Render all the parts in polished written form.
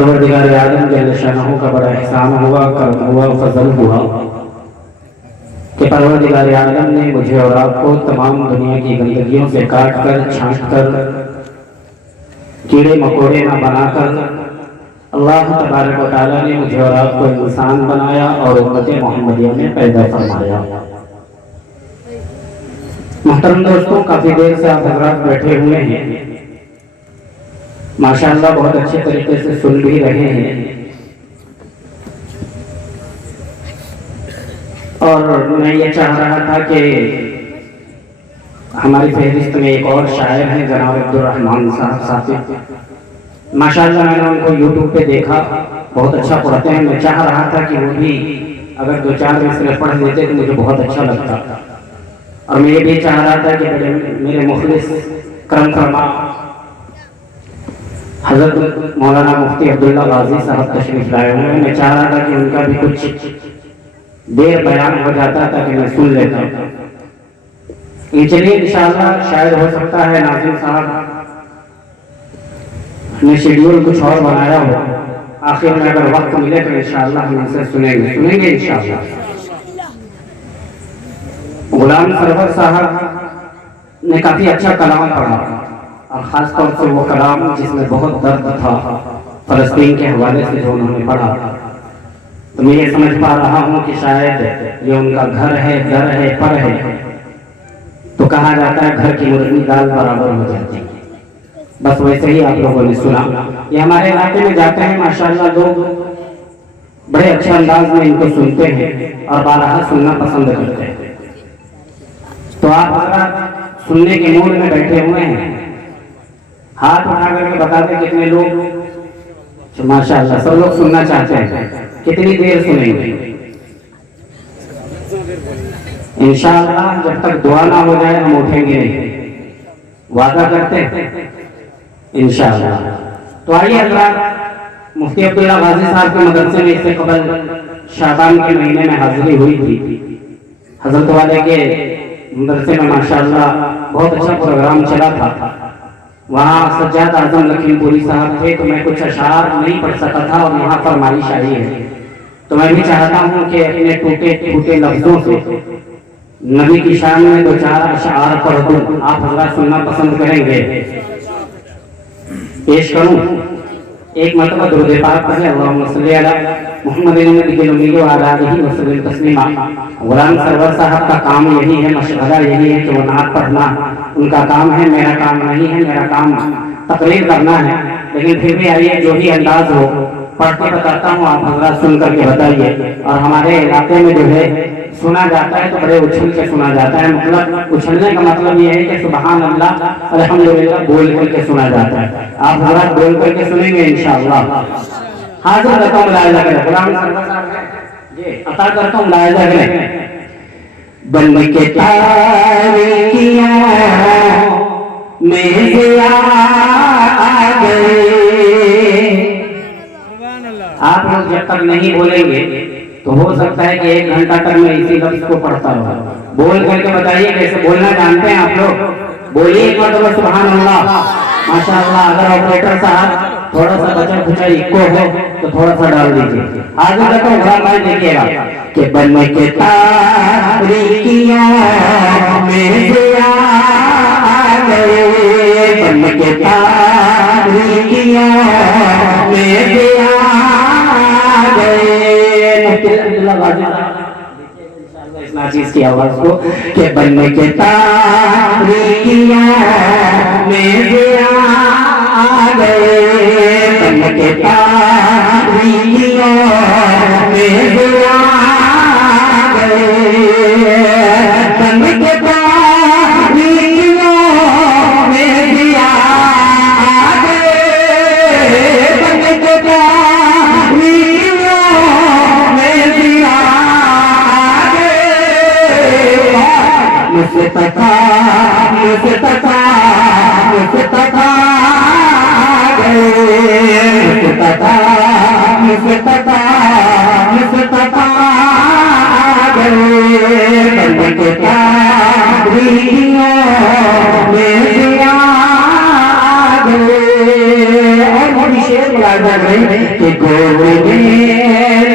परवरदिगार आलम जल्ल शानहू का बड़ा एहसान हुआ, करम हुआ, फजल हुआ कि परवरदिगार आलम ने मुझे और आपको तमाम दुनिया की गंदगियों से काट कर, छांट कर, कीड़े मकोड़े ना बनाकर अल्लाह तबारक व तआला ने मुझे और आपको इंसान बनाया और उम्मत मोहम्मदिया में पैदा फरमाया। मोहतरम दोस्तों, काफी देर से आप हजरात बैठे हुए हैं, माशाअल्लाह बहुत अच्छे तरीके से सुन भी रहे हैं। और मैं ये चाह रहा था कि हमारी फहरिस्त में एक और शायर हैं जनाब अब्दुर्रहमान साहब साफी। माशाअल्लाह मैंने उनको यूट्यूब पे देखा, बहुत अच्छा पढ़ते हैं। मैं चाह रहा था कि वो भी अगर 2-4 मिसरे पढ़ लेते तो मुझे बहुत अच्छा लगता। और मैं ये भी चाह रहा था कि मेरे मुखलिस करम फरमा हजरत मौलाना मुफ्ती अब्दुल्ला गाजी साहब तशरीफ लाए हुए हैं। मैं चाह रहा था कि उनका भी कुछ देर बयान हो जाता ताकि मैं सुन लेता। ये चलिए इंशाअल्लाह शायद हो सकता है नाज़िम साहब ने शेड्यूल कुछ और बनाया हो, आखिर में अगर वक्त मिले तो इंशाअल्लाह हम इनसे सुनेंगे इंशाअल्लाह। गुलाम सरवर साहब ने काफी अच्छा कलाम पढ़ा और खास तौर से वो कलाम जिसमें बहुत दर्द था फलस्तीन के हवाले से जो उन्होंने पढ़ा, तो मैं ये समझ पा रहा हूँ कि शायद ये उनका घर है, दर है, पर है। तो कहा जाता है घर की मुर्गी दाल बराबर हो जाती है। बस वैसे ही आप लोगों ने सुना। ये हमारे इलाके में जाते हैं माशाअल्लाह, लोग बड़े अच्छे अंदाज में इनको सुनते हैं और बारहा सुनना पसंद करते हैं। तो आप अगर सुनने के मूड में बैठे हुए हैं, हाथ उठा करके बता दें कितने लोग। माशाअल्लाह सब लोग सुनना चाहते हैं। कितनी देर सुनेंगे? इंशाअल्लाह जब तक दुआ ना हो जाए हम उठेंगे नहीं, वादा करते हैं इंशाअल्लाह। तो आइए हज़रात, मुफ्ती अब्दुल्ला गाजी साहब के मदरसे में इससे कबल शाबान के महीने में हाजिरी हुई थी। हजरत वाले के मदरसे में माशाअल्लाह बहुत अच्छा प्रोग्राम चला था। वहाँ सज्जाद आजम लखीमपुरी साहब थे, तो मैं कुछ अशार नहीं पढ़ सका था और वहाँ फरमाइश आई है, तो मैं भी चाहता हूँ कि अपने टूटे फूटे लफ्जों से नबी की शान में 2-4 अशार पढ़ दूँ। आप हज़रात सुनना पसंद करेंगे? पेश करूँ? एक मरतबा दुरूद पाक पढ़े, अल्लाहुम्मा सल्ली अला मुहम्मदिन नबील उम्मी व अला आलिहि व सल्लम तस्लीमा। गुलाम सरवर साहब का काम यही है, मशगला यही है कि वो नात पढ़ना उनका काम है, मेरा काम नहीं है। मेरा काम तकरीर करना है, लेकिन फिर भी आइए जो ही अंदाज हो पढ़ के बताता हूँ, आप हज़रात सुन करके बताइए। और हमारे इलाके में जो है सुना जाता है तो बड़े उछल के सुना जाता है। मतलब उछलने का मतलब ये है कि सुबहान अल्लाह अल्हम्दुलिल्लाह बोल करके सुना जाता है। आप हज़रात बोल करके सुनेंगे इंशाअल्लाह। हाजिर रहता हूँ, मुलाहिजा करें। गुलाम सरवर साहब जी अता करता हूँ, मुलाहिजा करें। बन के तारीकियों में से आ गए। आप लोग जब तक नहीं बोलेंगे तो हो सकता है कि 1 घंटा तक मैं इसी लफ्ज को पढ़ता रहूं। बोल करके बताइए कैसे बोलना जानते हैं आप लोग? बोलिए एक बार सुभान अल्लाह, माशाअल्लाह। अगर ऑपरेटर साहब थोड़ा सा बचा खुचा इको है तो थोड़ा सा डाल दीजिए। आगे तक भाई देखिएगा कि बन के तारीकियों में से आ गए, बन के तारीकियों में से आ गए। इस नाचीज की आवाज को के बनने के तारीकियों में से आ गए, बनने के तारीकियों में से आ गए, बनने के तारीकियों में से आ गए, बनने के मुझसे तका शेर मुलाजा गई कि गोद में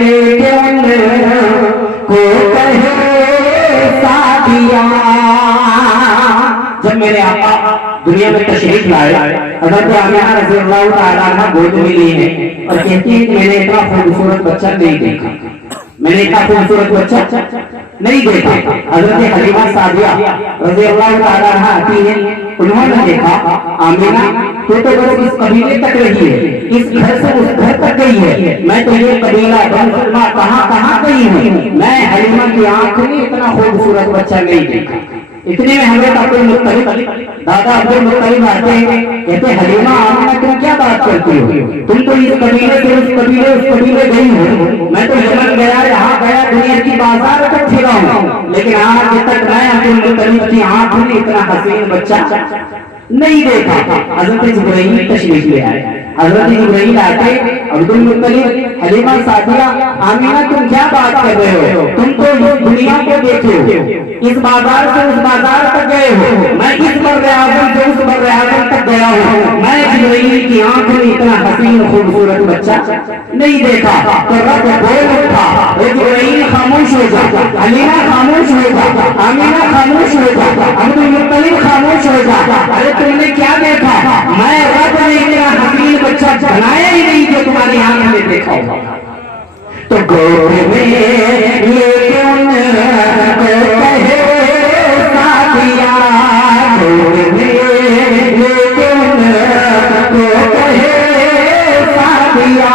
लेके को कहे सादिया। जब मेरे आका दुनिया में तशरीफ लाए, हज़रत आमिना रज़ियल्लाहु ताला अन्हा गोद में ली है और कहती है कि मैंने इतना खूबसूरत बच्चा नहीं देखा, मैंने इतना खूबसूरत बच्चा नहीं देखा। हज़रत हलीमा सादिया रज़ियल्लाहु ताला अन्हा आती है, उन्होंने देखा आमिना तो बस इस कबीले तक रही है, इस घर से उस घर तक गई है, मैं तो ये कबीला बंसुरमा कहाँ गई हूँ, मैं हलीमा की आंख में इतना खूबसूरत बच्चा नहीं देखा। इतने में हजरत अब्दुल मुत्तलिब, दादा अब्दुल मुत्तलिब आते हैं, कहते हलीमा आमिना तुम क्या बात करती हो, तुम तो इस कबीले से उस कबीले गई हो, मैं तो यमन गया, यहाँ गया, दुनिया की बाजार तक फिरा हूँ, लेकिन आज तक मैं अब्दुल मुत्तलिब की आंख में इतना हसीन बच्चा नहीं देखा। हजरत जिब्राइल तशरीफ ले आए, हजरत जिब्राइल आते, अब्दुल मुत्तलिब हलीमा सादिया आमिना तुम क्या बात कर रहे हो, तुम तो इस दुनिया को देखे हो, इस बाजार से उस बाजार तक गए हो, मैं इस बर्रे आज़म से उस बर्रे आज़म तक गया हूँ, मैं जिब्राइल की आंख में इतना हसीन खूबसूरत बच्चा नहीं देखा। तो रब बोल उठा, जिब्राइल खामोश हो जा, हलीमा खामोश हो जा, आमिना खामोश हो जा, अब्दुल मुत्तलिब खामोश हो जा, अरे तुमने क्या देखा, मैं रब ने इतना हसीन बच्चा बनाया ही नहीं जो तुम्हारी आंख में देखा होगा। तो गोद में लेके उनको कहे सादिया, गोद में लेके उनको कहे सादिया,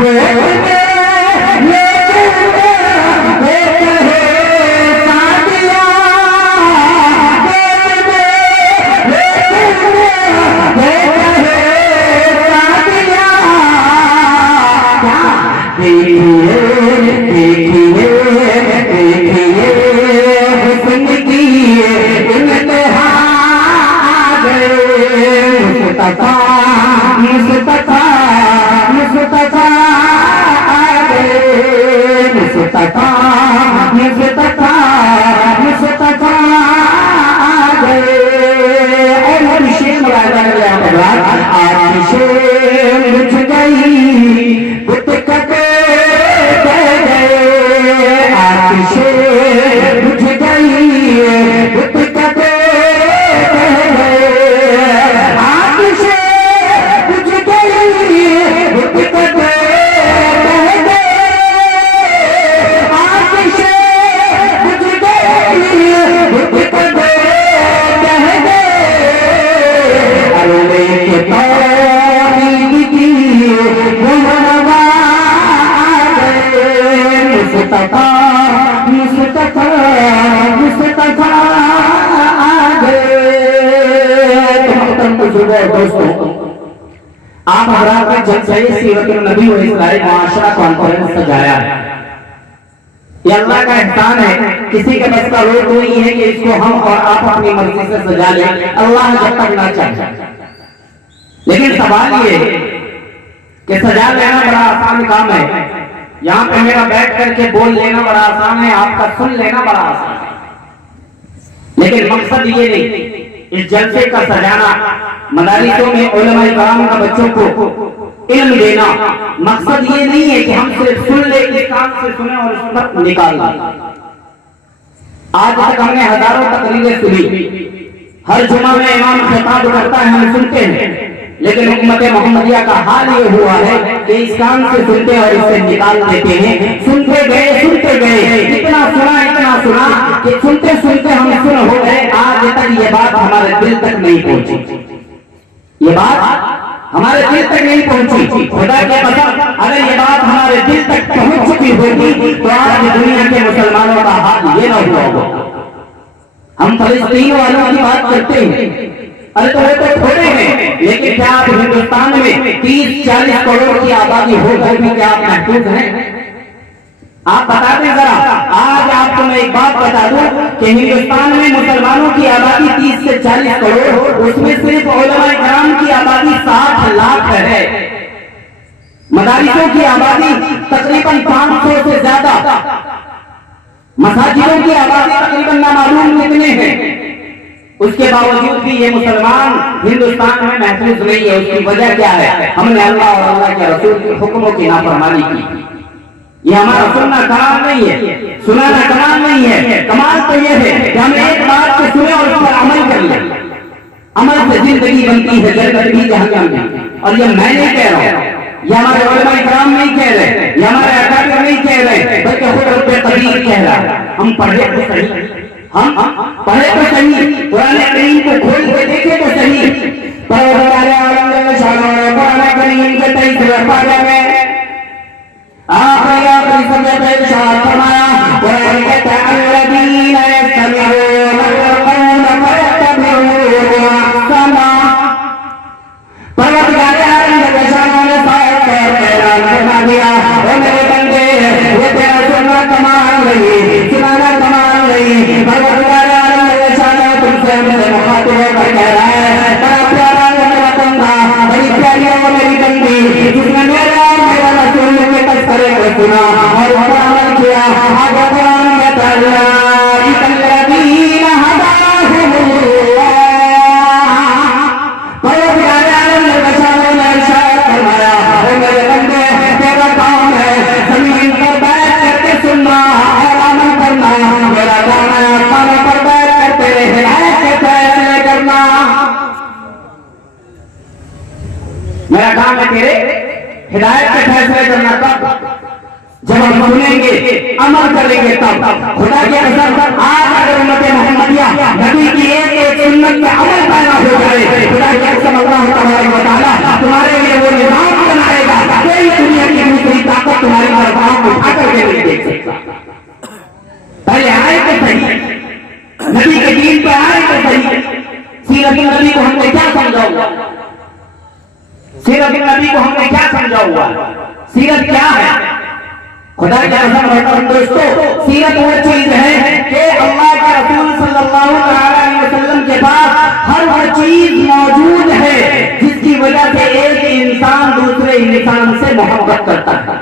गोद में लेके उनको कहे सादिया, आप हज़रात ने जलसे सीरतुन नबी व इस्लाही मुआशरा कॉन्फ्रेंस सजाया है, ये अल्लाह का एहसान है, किसी के बस का रोक नहीं है कि इसको हम और आप अपनी मर्जी से सजा लें, अल्लाह जब तक ना चाहे। लेकिन सवाल ये कि सजा लेना बड़ा आसान काम है, यहाँ पे मेरा बैठ करके बोल लेना बड़ा आसान है, आपका सुन लेना बड़ा आसान है, लेकिन मकसद ये नहीं इस जलसे का सजाना, मदारिसों में उलमा इकराम का बच्चों को इल्म देना, मकसद ये नहीं है कि हम सिर्फ सुन ले, इस कान से सुने और उस पर निकाल दें। आज तक हमने हजारों तकरीरें सुनी, हर जुमा में इमाम खिताब करता है, हम सुनते हैं, लेकिन उम्मत मोहम्मदिया का हाल ये हुआ है कि इस कान से सुनते और इससे निकाल देते हैं, सुनते गए, इतना सुना कि सुनते सुनते हम सुन हो गए, आज तक ये बात हमारे दिल तक नहीं पहुंची, ये बात हमारे दिल तक नहीं पहुंची। खुदा के कसम अगर ये बात हमारे दिल तक पहुंच चुकी होगी तो आज दुनिया के मुसलमानों का हाल ये ना हुआ होगा। हम फलस्तीन वालों की बात करते हैं, अरे तो वो तो थोड़े हैं, लेकिन क्या आप हिंदुस्तान में 30-40 करोड़ की आबादी हो भी क्या आप महफूज हैं? आप बता दें जरा, आज आपको मैं एक बात बता दूं कि हिंदुस्तान में मुसलमानों की आबादी 30 से 40 करोड़, उसमें सिर्फ उलमा इकराम की आबादी 60 लाख है, मदारिसों की आबादी तकरीबन 500 से ज्यादा, मसाजिदों की आबादी तकरीबन नामालूम कितने हैं, उसके बावजूद भी ये मुसलमान हिंदुस्तान में महफूज नहीं है। उसकी वजह क्या है? हमने अल्लाह और अल्लाह के रसूल के हुक्मों की नाफरमानी की। ये हमारा सुनना कमाल नहीं है, सुनाना कमाल नहीं है। कमाल तो ये है कि हम एक बात को सुने और उस पर अमल कर लें। अमल से जिंदगी बनती है, जन्नत भी जहन्नम भी। और ये मैं नहीं कह रहा हूं, ये हमारे उलमा इकराम नहीं कह रहे, ये हमारे अकाबिर नहीं कह रहे, बल्कि खुद रब्बे कबीर कह रहा है। हम पढ़े तो सही, हम पढ़े तो सही, कुरान करीम को खोल के देखे तो सही। परवरदिगार आलम जल्ल शानो ने कुरान करीम के 23वें पारे में आखिरी सब्जेक्ट पे इरशाद फरमाया, कुरान कहता है अल्लज़ीना यस्तमिऊना अल-क़ौला फयत्तबिऊना अहसना। परवरदिगार आलम जल्ल शानो ने साफ तौर पर ऐलान फरमा दिया, ओ मेरे बंदे, ये तेरा सुनना कमाल नहीं, सुनाना कमाल नहीं। परवरदिगार आलम जल्ल शानो तुमसे मेरे मुखातिब होकर कह रहा है, बड़ा प्यारा मेरा बंदा, बड़ी प्यारी है मेरी बंदी, जिसने मेरा रसूल के तस्करे को सुना और उस पर अमल किया। आगे कुरान कहता है अल्लज़ीना हदाहुमुल्लाह। परवरदिगार आलम ने इरशाद फरमाया, ओ मेरे बंदे, तेरा काम है जमीन पर बैठ करके सुनना और अमल करना। मेरा काम है आसमानों पर बैठ कर तेरे हिदायत के फैसले करना। मेरा काम है तेरे हिदायत के फैसले करना। कब? जब हम सुनेंगे, अमल करेंगे तब। खुदा के कसम, आज अगर उम्मत मोहम्मदिया नबी की एक सुन्नत पे अमल पैदा हो जाए, खुदा के कसम अल्लाह तबारक व तआला तुम्हारे लिए वो निजाम बनाएगा, कोई दुनिया की दूसरी ताकत तुम्हारी तरफ उठा करके नहीं देख सकता। पहले आए तो सही, नबी के दीन पे आए तो सही। सीरत नबी को हमने क्या समझा हुआ? सीरत नबी को हमने क्या समझा हुआ? सीरत क्या है? खुदा की कसम दोस्तों, सीरत वो चीज है कि अल्लाह के रसूल सल्लल्लाहु अलैहि वसल्लम के पास हर वो चीज मौजूद है जिसकी वजह से एक इंसान दूसरे इंसान से मोहब्बत करता है।